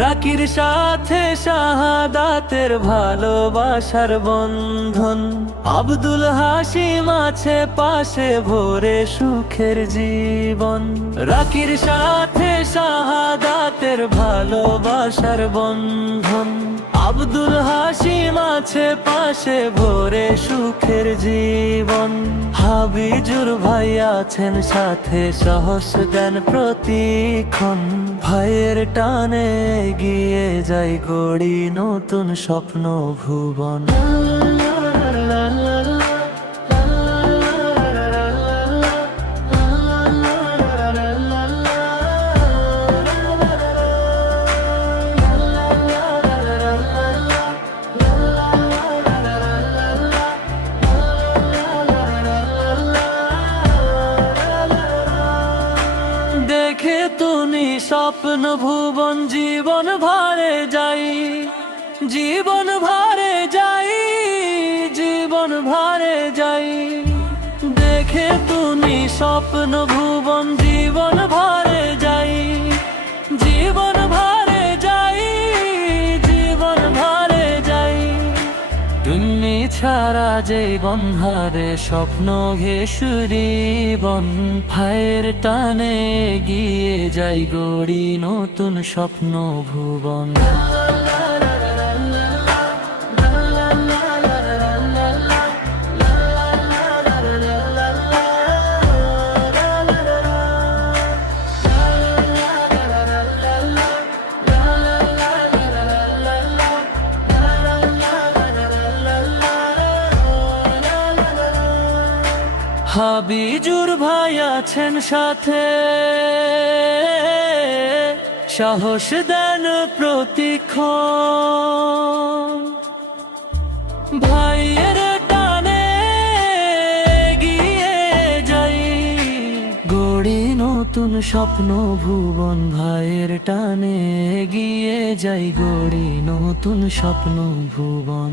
রাকির সাথে শাহাদাতের ভালোবাসার বন্ধন। আব্দুল হাশিম আছে পাশে ভরে সুখের জীবন। রাকির সাথে শাহাদাতের ভালোবাসার বন্ধন। আব্দুল হাশিম আছে পাশে ভরে সুখের জীবন। হাবিজুর ভাই আছেন সাথে সাহস দেন প্রতিক্ষণ। ভাইয়ের টানে এগিয়ে যাই গড়ি নতুন স্বপ্ন ভুবন। দেখে তুমি স্বপ্ন ভুবন জীবন ভরে যাই, জীবন ভরে যাই, জীবন ভরে যাই। দেখে তুমি স্বপ্ন ভুবন জীবন ভরে যাই, জীবন ভরে যাই, জীবন ভরে যাই। তুমি ছাড়া যে বন্ধারে স্বপ্ন ঘেঁষুরি বন। ভাইয়ের টানে গিয়ে যাই গড়ি নতুন স্বপ্ন ভুবন। হাবিজুর ভাই আছেন সাথে সাহস দেন প্রতিক্ষণ। ভাইয়ের টানে এগিয়ে যাই গড়ি নতুন স্বপ্ন ভুবন। ভাইয়ের টানে এগিয়ে যাই গড়ি নতুন স্বপ্ন ভুবন।